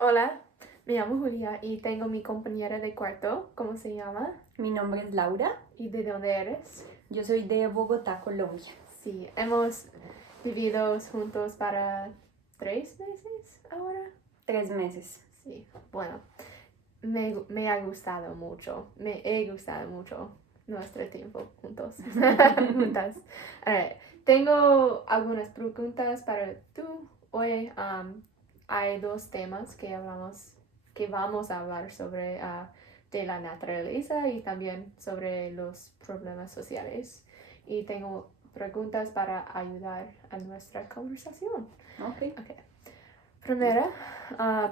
Hola, me llamo Julia y tengo mi compañera de cuarto. ¿Cómo se llama? Mi nombre es Laura, ¿Y de dónde eres? yo soy de Bogotá, Colombia. Sí, hemos vivido juntos para 3 meses ahora. 3 meses. Sí, bueno, me ha gustado mucho, me he gustado mucho nuestro tiempo juntos, juntas. Tengo algunas preguntas para tú. Hoy hay dos temas que vamos a hablar sobre de la naturaleza y también sobre los problemas sociales. Y tengo preguntas para ayudar a nuestra conversación. Ok. Okay. Primero,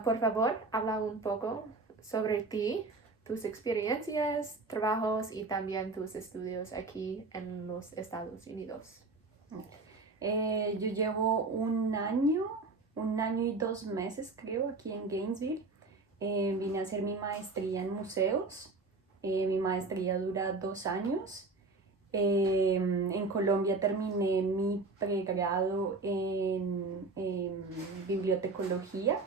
por favor, habla un poco sobre ti, tus experiencias, trabajos y también tus estudios aquí en los Estados Unidos. Yo llevo un año y 2 meses creo, aquí en Gainesville. Vine a hacer mi maestría en museos. Mi maestría dura 2 años. En Colombia terminé mi pregrado en bibliotecología.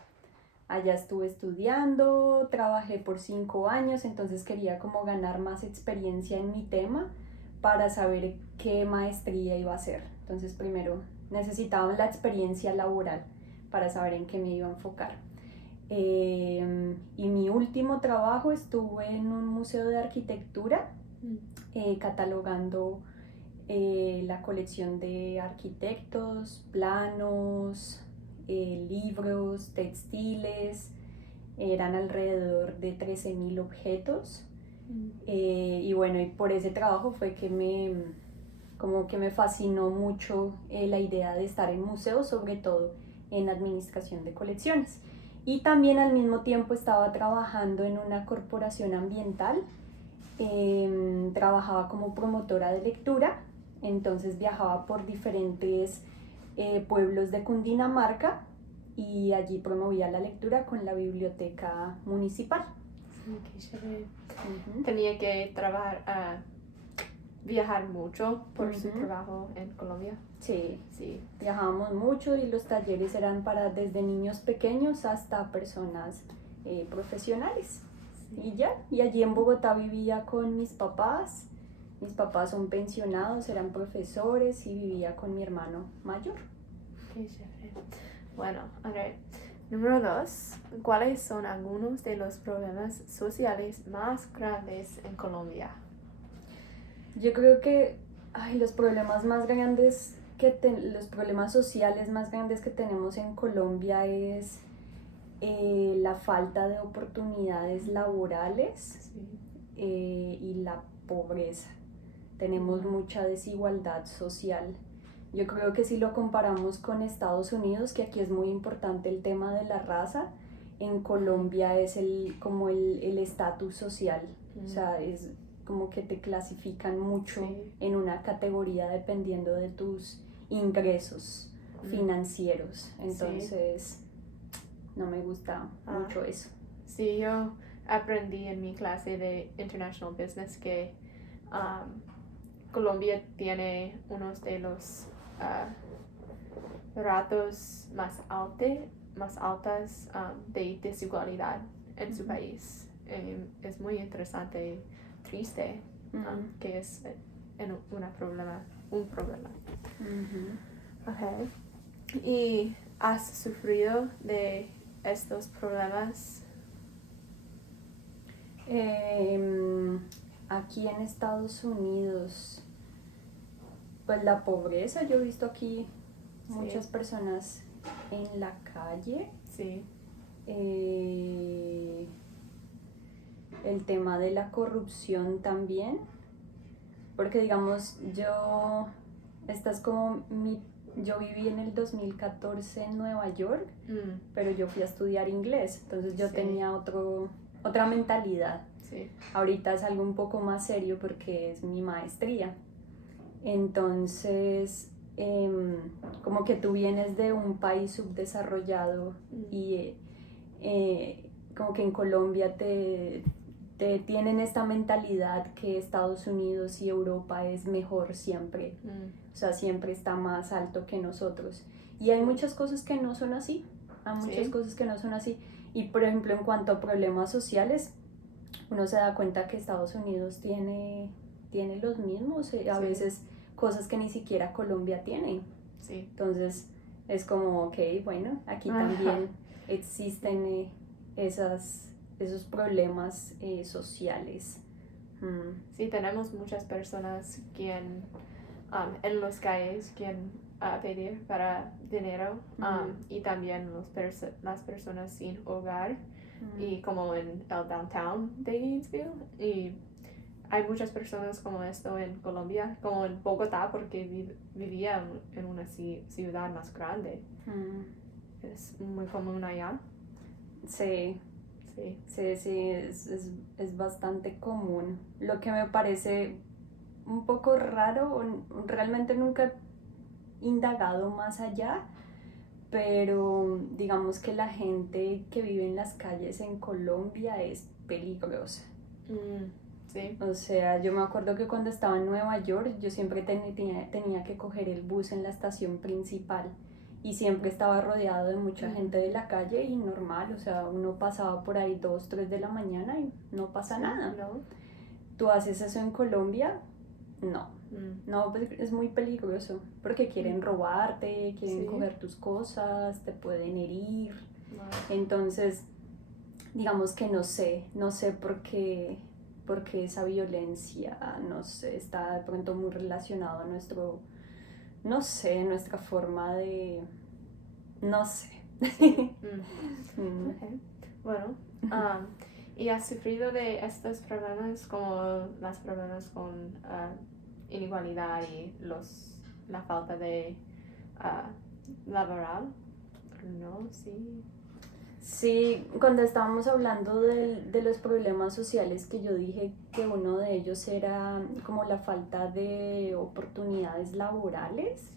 Allá estuve estudiando, trabajé por 5 años, entonces quería como ganar más experiencia en mi tema para saber qué maestría iba a hacer. Entonces primero necesitaba la experiencia laboral para saber en qué me iba a enfocar. Y mi último trabajo estuve en un museo de arquitectura catalogando la colección de arquitectos, planos, libros, textiles. Eran alrededor de 13.000 objetos. Y bueno, y por ese trabajo fue que como que me fascinó mucho la idea de estar en museos, sobre todo en administración de colecciones. Y también al mismo tiempo estaba trabajando en una corporación ambiental. Trabajaba como promotora de lectura, entonces viajaba por diferentes pueblos de Cundinamarca y allí promovía la lectura con la biblioteca municipal. Sí, qué chévere. Tenía que viajar mucho por su trabajo en Colombia. Sí, Sí. viajábamos mucho y los talleres eran para desde niños pequeños hasta personas profesionales. Sí. Y allí en Bogotá vivía con mis papás. Mis papás son pensionados, eran profesores y vivía con mi hermano mayor. Qué chévere. Bueno, a ver. Número 2. ¿Cuáles son algunos de los problemas sociales más grandes en Colombia? Yo creo que los problemas más grandes los problemas sociales más grandes que tenemos en Colombia es la falta de oportunidades laborales. Sí. Y la pobreza. Tenemos mucha desigualdad social. Yo creo que si lo comparamos con Estados Unidos, que aquí es muy importante el tema de la raza, en Colombia es como el estatus social. O sea, es como que te clasifican mucho en una categoría dependiendo de tus ingresos financieros. Entonces, no me gusta mucho eso. Sí, yo aprendí en mi clase de International Business que Colombia tiene uno de los ratos más altas de desigualdad en su país. Es muy interesante y triste que es un problema. Okay. ¿Y has sufrido de estos problemas? Aquí en Estados Unidos, pues la pobreza, yo he visto aquí muchas personas en la calle. Sí. El tema de la corrupción también, porque digamos, yo viví en el 2014 en Nueva York, pero yo fui a estudiar inglés, entonces yo tenía otra mentalidad. Sí. Ahorita es algo un poco más serio porque es mi maestría. Entonces, como que tú vienes de un país subdesarrollado y como que en Colombia te tienen esta mentalidad que Estados Unidos y Europa es mejor siempre. O sea, siempre está más alto que nosotros. Y hay muchas cosas que no son así. a muchas Sí. cosas que no son así. Y por ejemplo, en cuanto a problemas sociales, uno se da cuenta que Estados Unidos tiene los mismos, a Sí. veces cosas que ni siquiera Colombia tiene. Sí. Entonces es como, ok, bueno, aquí Ajá. también existen esos problemas sociales. Sí, tenemos muchas personas quien en las calles quien pedir para dinero y también las personas sin hogar y como en el downtown de Gainesville y hay muchas personas como esto en Colombia, como en Bogotá porque vivía en una ciudad más grande. Es muy común allá. Sí, Sí. sí, es bastante común. Lo que me parece un poco raro, realmente nunca he indagado más allá, pero digamos que la gente que vive en las calles en Colombia es peligrosa. Sí. O sea, yo me acuerdo que cuando estaba en Nueva York, yo siempre tenía que coger el bus en la estación principal y siempre estaba rodeado de mucha gente de la calle y normal, o sea, uno pasaba por ahí 2, 3 de la mañana y no pasa Sí, nada. ¿no? ¿Tú haces eso en Colombia? No. No, pues es muy peligroso porque quieren robarte, quieren Sí. coger tus cosas, te pueden herir. Wow. Entonces, digamos que no sé por qué esa violencia, no sé, está de pronto muy relacionado a nuestra forma de, no sé. Sí. Okay. Bueno, ¿y has sufrido de estos problemas como los problemas con inigualdad y la falta de laboral? No, sí. Sí, cuando estábamos hablando de los problemas sociales que yo dije que uno de ellos era como la falta de oportunidades laborales.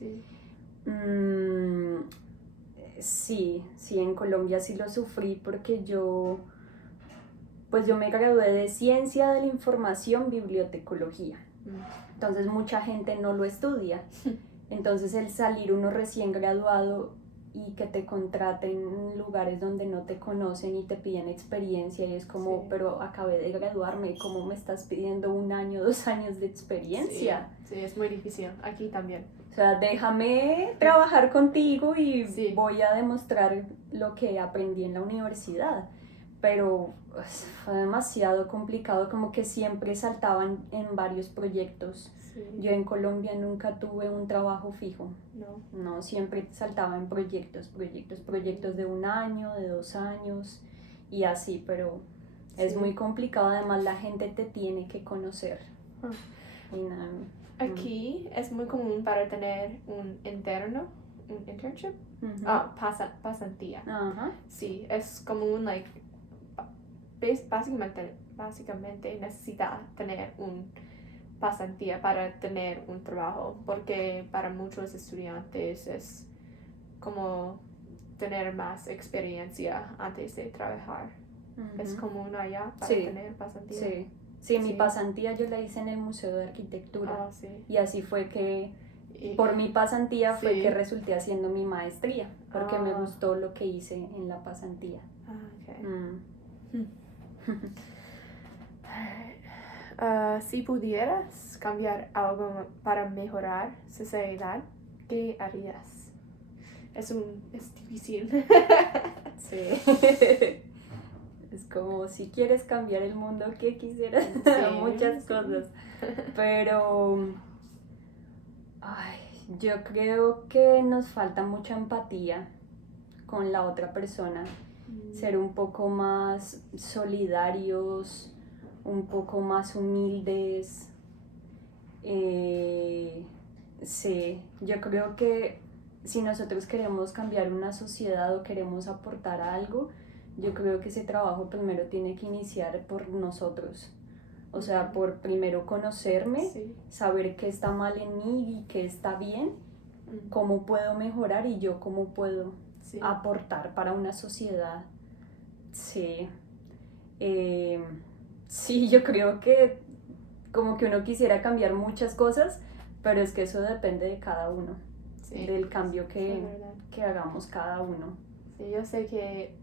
Sí. Sí, en Colombia sí lo sufrí porque pues yo me gradué de Ciencia de la Información, Bibliotecología. Entonces mucha gente no lo estudia. Entonces el salir uno recién graduado y que te contraten en lugares donde no te conocen y te piden experiencia y es como, Sí. pero acabé de graduarme, ¿cómo me estás pidiendo 1 año, 2 años de experiencia? Sí, es muy difícil. Aquí también. O sea, déjame trabajar contigo y Sí. voy a demostrar lo que aprendí en la universidad. Pero fue demasiado complicado, como que siempre saltaban en varios proyectos. Sí. Yo en Colombia nunca tuve un trabajo fijo. No. No, siempre saltaba en proyectos de 1 año, de 2 años y así, pero es Sí. muy complicado. Además, la gente te tiene que conocer. Y nada. Aquí es muy común para tener un internship, pasantía. Ajá. Sí, es común, básicamente necesita tener un pasantía para tener un trabajo, porque para muchos estudiantes es como tener más experiencia antes de trabajar. Es común allá para tener pasantía. Sí, mi pasantía yo la hice en el Museo de Arquitectura. Sí. Y así fue que, por mi pasantía fue Sí. que resulté haciendo mi maestría, porque me gustó lo que hice en la pasantía. Okay. Si pudieras cambiar algo para mejorar sociedad, ¿qué harías? Es difícil. Sí. Es como si quieres cambiar el mundo, ¿qué quisieras? Sí, Muchas cosas. Pero yo creo que nos falta mucha empatía con la otra persona. Ser un poco más solidarios, un poco más humildes. Sí, yo creo que si nosotros queremos cambiar una sociedad o queremos aportar algo, yo creo que ese trabajo primero tiene que iniciar por nosotros. O sea, por primero conocerme, saber qué está mal en mí y qué está bien, cómo puedo mejorar y yo cómo puedo aportar para una sociedad. Sí. Sí, yo creo que como que uno quisiera cambiar muchas cosas, pero es que eso depende de cada uno, del cambio que hagamos cada uno. Sí, yo sé que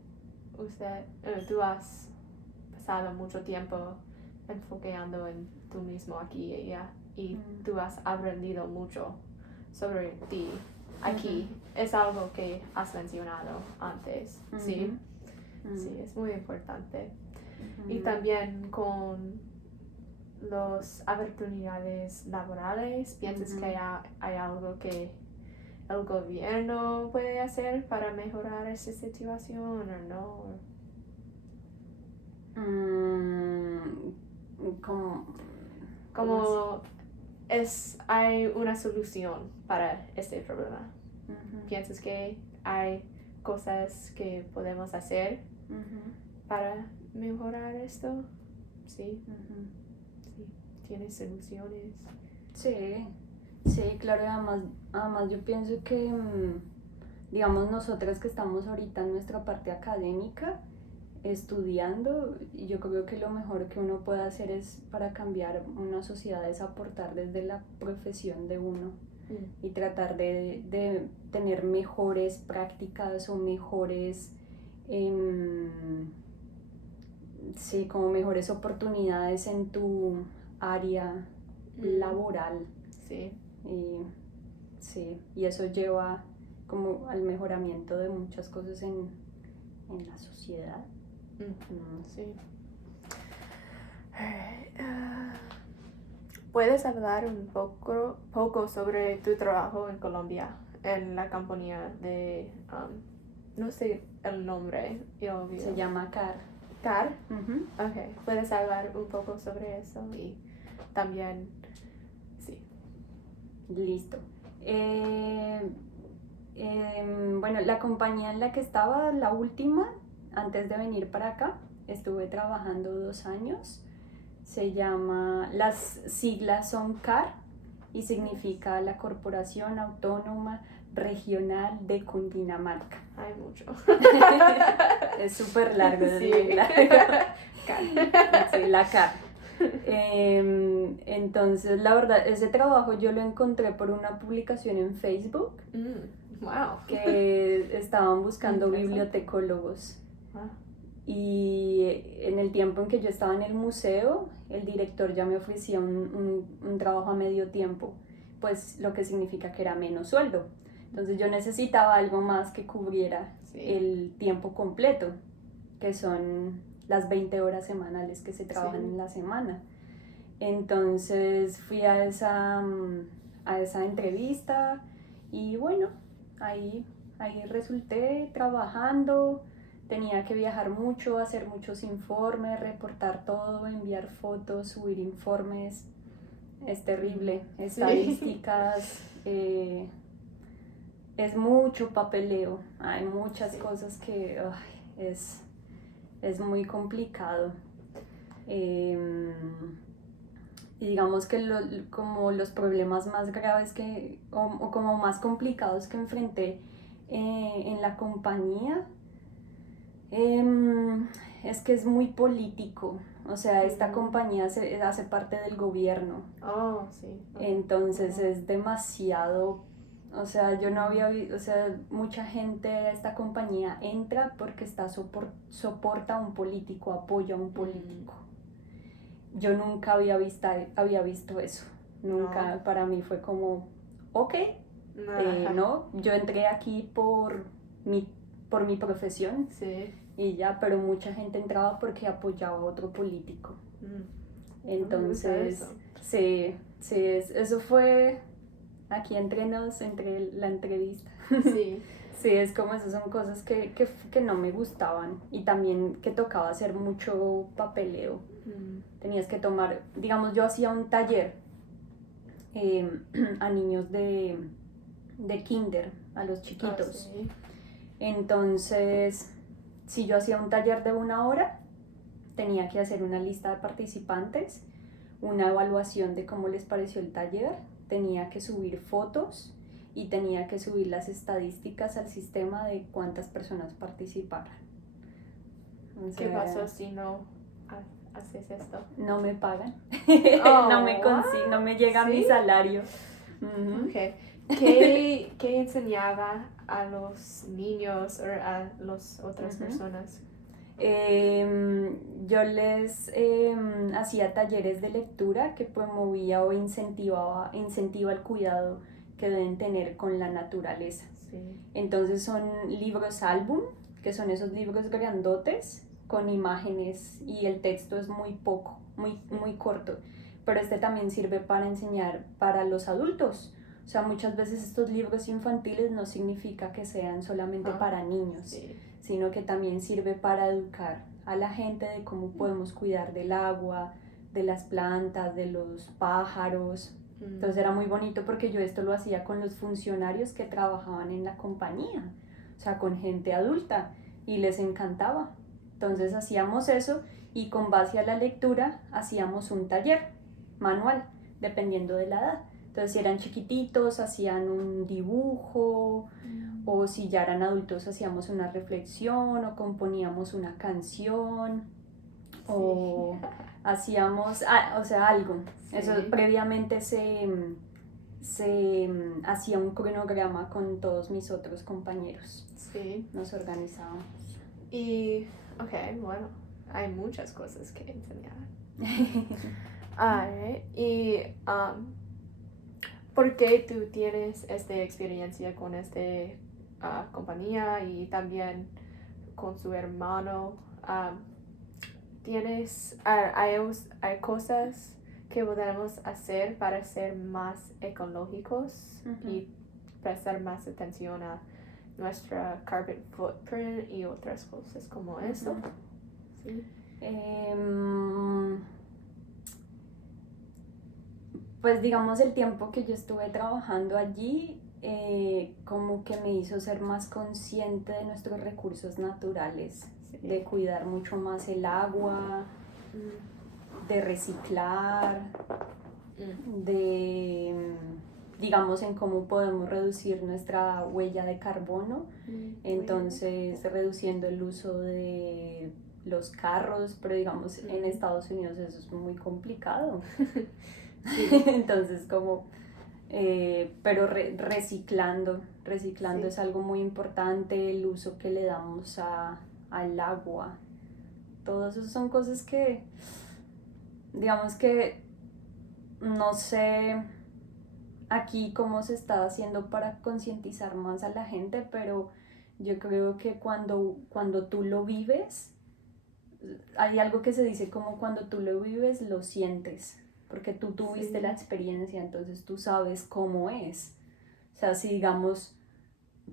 tú has pasado mucho tiempo enfocando en tú mismo aquí y allá y tú has aprendido mucho sobre ti aquí. Es algo que has mencionado antes, ¿sí? Sí, es muy importante. Y también con las oportunidades laborales, ¿piensas que hay algo que el gobierno puede hacer para mejorar esa situación o no? Como hay una solución para este problema. ¿Piensas que hay cosas que podemos hacer para mejorar esto? Sí. Sí. ¿Tienes soluciones? Sí, sí, claro, además yo pienso que, digamos, nosotras que estamos ahorita en nuestra parte académica, estudiando, yo creo que lo mejor que uno puede hacer es para cambiar una sociedad es aportar desde la profesión de uno y tratar de tener mejores prácticas o mejores, sí, como mejores oportunidades en tu área laboral. Sí. Sí, y eso lleva como al mejoramiento de muchas cosas en la sociedad. Sí. ¿Puedes hablar un poco sobre tu trabajo en Colombia, en la compañía de, no sé el nombre, yo olvido. Se llama CAR. ¿CAR? Ok, ¿puedes hablar un poco sobre eso? Y también, sí. Listo. Bueno, la compañía en la que estaba, la última, antes de venir para acá, estuve trabajando 2 años. Se llama, las siglas son CAR y significa la Corporación Autónoma Regional de Cundinamarca. Hay mucho. Es súper largo, sí. CAR. Sí, la CAR. Entonces, la verdad, ese trabajo yo lo encontré por una publicación en Facebook. Wow. Que estaban buscando bibliotecólogos. Wow. Y en el tiempo en que yo estaba en el museo, el director ya me ofrecía un trabajo a medio tiempo, pues lo que significa que era menos sueldo. Entonces yo necesitaba algo más que cubriera el tiempo completo, que son las 20 horas semanales que se trabajan en la semana. Entonces fui a esa entrevista y bueno, ahí resulté trabajando. Tenía que viajar mucho, hacer muchos informes, reportar todo, enviar fotos, subir informes. Es terrible, estadísticas, es mucho papeleo, hay muchas cosas que es muy complicado. Y digamos que como los problemas más graves o como más complicados que enfrenté en la compañía, es que es muy político. O sea, esta compañía hace parte del gobierno. Oh, sí. Entonces es demasiado. O sea, yo no había visto, o sea, mucha gente a esta compañía entra porque soporta a un político, apoya a un político. Yo nunca había visto eso. Nunca, para mí fue como, ok, no, yo entré aquí por mi profesión. Sí. Y ya, pero mucha gente entraba porque apoyaba a otro político. Entonces, sí, eso fue aquí entre la entrevista. Sí. Sí, es como esas son cosas que no me gustaban y también que tocaba hacer mucho papeleo. Tenías que tomar, digamos, yo hacía un taller a niños de kinder, a los chiquitos. Sí. Entonces, si yo hacía un taller de 1 hora, tenía que hacer una lista de participantes, una evaluación de cómo les pareció el taller, tenía que subir fotos y tenía que subir las estadísticas al sistema de cuántas personas participaron. O sea, ¿qué pasó si no haces esto? No me pagan, Oh, no me llega mi salario. Okay. ¿Qué enseñaba a los niños o a las otras personas? Yo les hacía talleres de lectura que promovía o incentiva el cuidado que deben tener con la naturaleza. Sí. Entonces son libros álbum, que son esos libros grandotes con imágenes y el texto es muy poco, muy corto. Pero este también sirve para enseñar para los adultos. O sea, muchas veces estos libros infantiles no significa que sean solamente para niños, Sí. sino que también sirve para educar a la gente de cómo podemos cuidar del agua, de las plantas, de los pájaros. Entonces era muy bonito porque yo esto lo hacía con los funcionarios que trabajaban en la compañía, o sea, con gente adulta, y les encantaba. Entonces hacíamos eso y con base a la lectura hacíamos un taller manual, dependiendo de la edad. Entonces si eran chiquititos hacían un dibujo, o si ya eran adultos hacíamos una reflexión o componíamos una canción, sí, o hacíamos, o sea, algo. Sí. Eso previamente se hacía un cronograma con todos mis otros compañeros. Sí. Nos organizábamos. Y, bueno, hay muchas cosas que enseñar. Y, ¿por qué tú tienes esta experiencia con esta compañía y también con su hermano? ¿Hay cosas que podemos hacer para ser más ecológicos y prestar más atención a nuestra carbon footprint y otras cosas como eso? ¿Sí? Pues digamos el tiempo que yo estuve trabajando allí como que me hizo ser más consciente de nuestros recursos naturales, sí, de cuidar mucho más el agua, de reciclar, de digamos en cómo podemos reducir nuestra huella de carbono, entonces reduciendo el uso de los carros, pero digamos en Estados Unidos eso es muy complicado. Sí. Entonces como pero reciclando sí, es algo muy importante, el uso que le damos al agua, todas esas son cosas que digamos que no sé aquí cómo se está haciendo para concientizar más a la gente, pero yo creo que cuando tú lo vives, hay algo que se dice como cuando tú lo vives lo sientes, porque tú tuviste sí, la experiencia, entonces tú sabes cómo es. O sea, si digamos,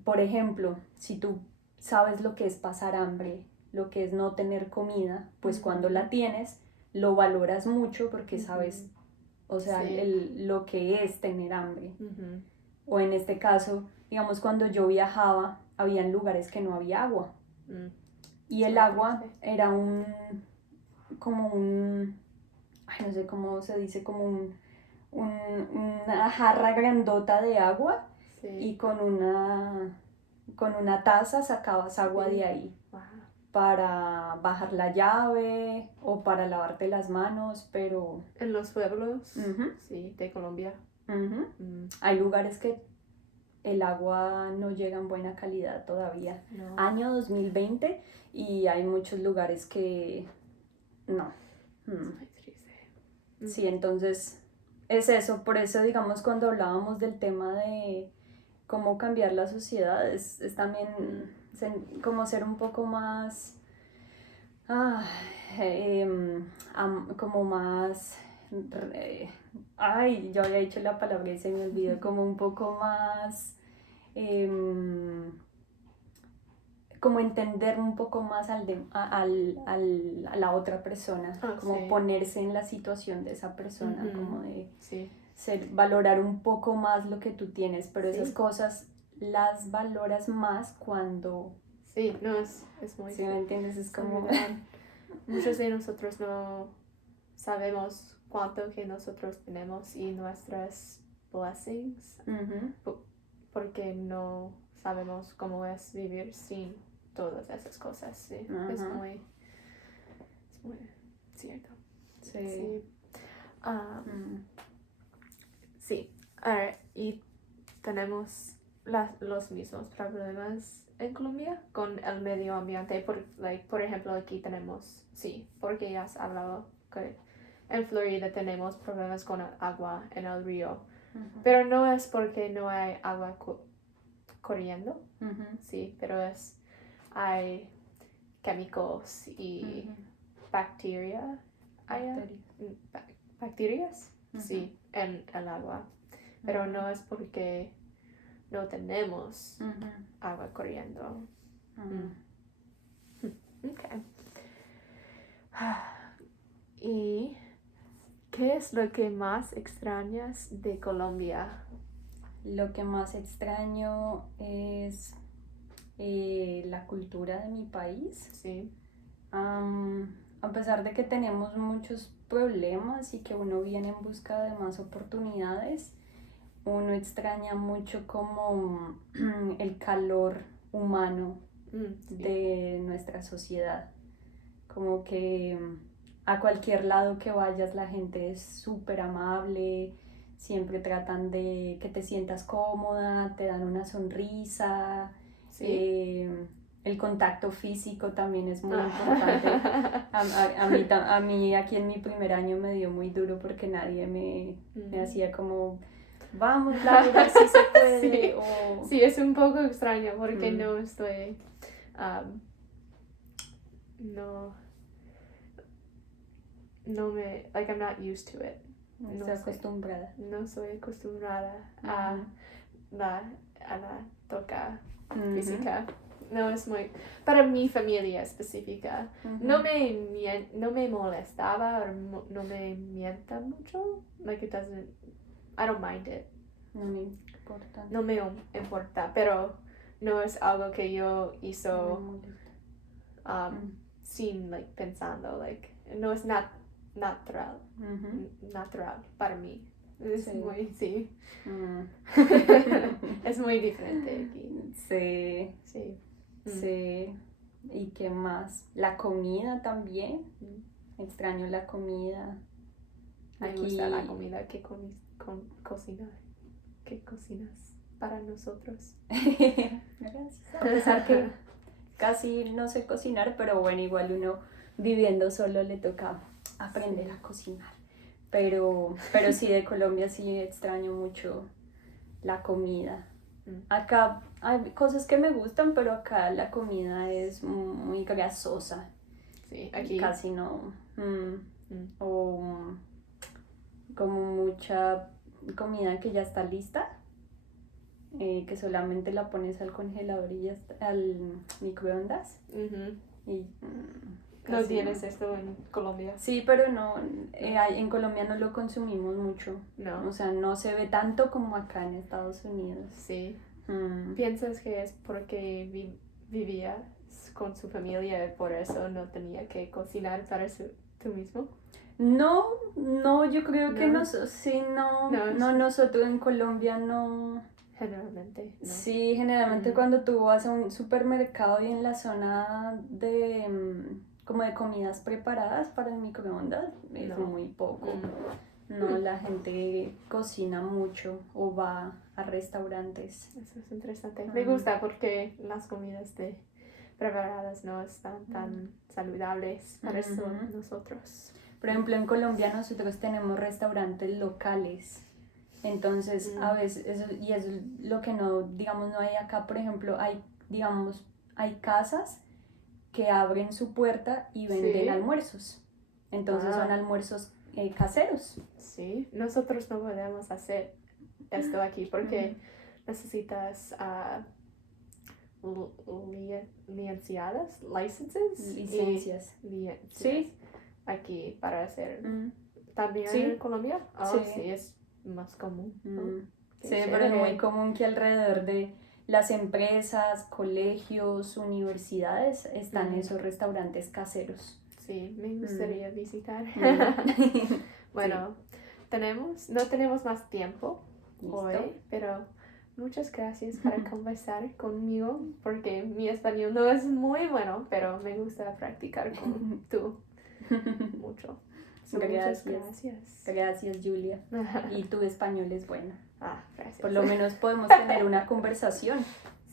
por ejemplo, si tú sabes lo que es pasar hambre, lo que es no tener comida, pues cuando la tienes, lo valoras mucho porque sabes, o sea, sí, lo que es tener hambre. O en este caso, digamos, cuando yo viajaba, habían lugares que no había agua. Y el agua era como un, no sé cómo se dice, como una jarra grandota de agua, sí, y con una taza sacabas agua, sí, de ahí. Wow. Para bajar la llave o para lavarte las manos, pero... En los pueblos, sí, de Colombia. Hay lugares que el agua no llega en buena calidad todavía. No. Año 2020 y hay muchos lugares que no. Es muy triste. Sí, entonces es eso. Por eso, digamos, cuando hablábamos del tema de cómo cambiar la sociedad, es también como ser un poco más, como más, yo había dicho la palabra y se me olvidó, como un poco más, como entender un poco más a la otra persona, como sí, ponerse en la situación de esa persona, como de sí, valorar un poco más lo que tú tienes, pero sí, esas cosas las valoras más cuando... Sí, no, es muy... ¿Sí me entiendes? Es como... Muchos de nosotros no sabemos cuánto que nosotros tenemos y nuestras blessings, porque no sabemos cómo es vivir sin todas esas cosas, sí. Es muy cierto. Sí. Sí. Sí. Y tenemos los mismos problemas en Colombia con el medio ambiente. Por ejemplo, aquí tenemos, sí, porque ya has hablado que en Florida tenemos problemas con el agua en el río. Pero no es porque no hay agua corriendo, sí, pero hay químicos y bacterias, sí, en el agua. Pero no es porque no tenemos agua corriendo. Okay. ¿Y qué es lo que más extrañas de Colombia? Lo que más extraño es la cultura de mi país. Sí. A pesar de que tenemos muchos problemas y que uno viene en busca de más oportunidades, uno extraña mucho como el calor humano Sí. de nuestra sociedad. Como que a cualquier lado que vayas la gente es súper amable, siempre tratan de que te sientas cómoda, te dan una sonrisa. Sí. El contacto físico también es muy importante. A mí aquí en mi primer año me dio muy duro porque nadie me hacía como, vamos Laura, si se puede. Sí. O... Sí, es un poco extraño porque no estoy, I'm not used to it. No estoy acostumbrada. No soy acostumbrada a la toca física. No es muy, para mi familia específica, no me molestaba o no me mienta mucho. Like it doesn't, I don't mind it. No me importa. No me importa, pero no es algo que yo hizo sin like pensando, like no es natural para mí. Es muy, sí. Es muy diferente aquí. Sí. Sí. Sí. ¿Y qué más? La comida también. Extraño la comida. Me gusta la comida que cocinar. ¿Qué cocinas para nosotros? Gracias. A pesar que casi no sé cocinar, pero bueno, igual uno viviendo solo le toca aprender a cocinar. Pero sí, de Colombia sí extraño mucho la comida. Acá hay cosas que me gustan, pero acá la comida es muy grasosa. Sí, aquí casi no. O como mucha comida que ya está lista, que solamente la pones al congelador y ya está, al microondas. Y ¿no tienes esto en Colombia? Sí, pero no, en Colombia no lo consumimos mucho. No. O sea, no se ve tanto como acá en Estados Unidos. Sí. ¿Piensas que es porque vivía con su familia y por eso no tenía que cocinar para tú mismo? No, yo creo que No. nosotros en Colombia no. Generalmente, ¿no? Sí, generalmente cuando tú vas a un supermercado y en la zona de como de comidas preparadas para el microondas es muy poco. No, la gente cocina mucho o va a restaurantes. Eso es interesante. Me gusta porque las comidas preparadas no están tan saludables para nosotros. Por ejemplo, en Colombia nosotros tenemos restaurantes locales. Entonces, a veces, y es lo que no hay acá. Por ejemplo, hay casas que abren su puerta y venden almuerzos. Entonces son almuerzos caseros. Sí, nosotros no podemos hacer esto aquí porque necesitas licencias. Sí. Aquí para hacer. ¿También en Colombia? Sí, es más común. Sí, pero es muy común que alrededor de las empresas, colegios, universidades están esos restaurantes caseros. Sí, me gustaría visitar. Bueno, no tenemos más tiempo hoy, pero muchas gracias por conversar conmigo porque mi español no es muy bueno, pero me gusta practicar con tú mucho. So, muchas Gracias. gracias. Gracias, Julia. Y tu español es bueno. Gracias. Por lo menos podemos tener una conversación,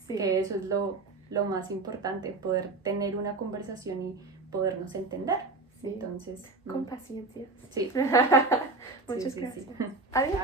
Sí. que eso es lo más importante, poder tener una conversación y podernos entender. Sí. Entonces, Con paciencia. sí. Muchas Sí, sí, gracias. sí. Adiós.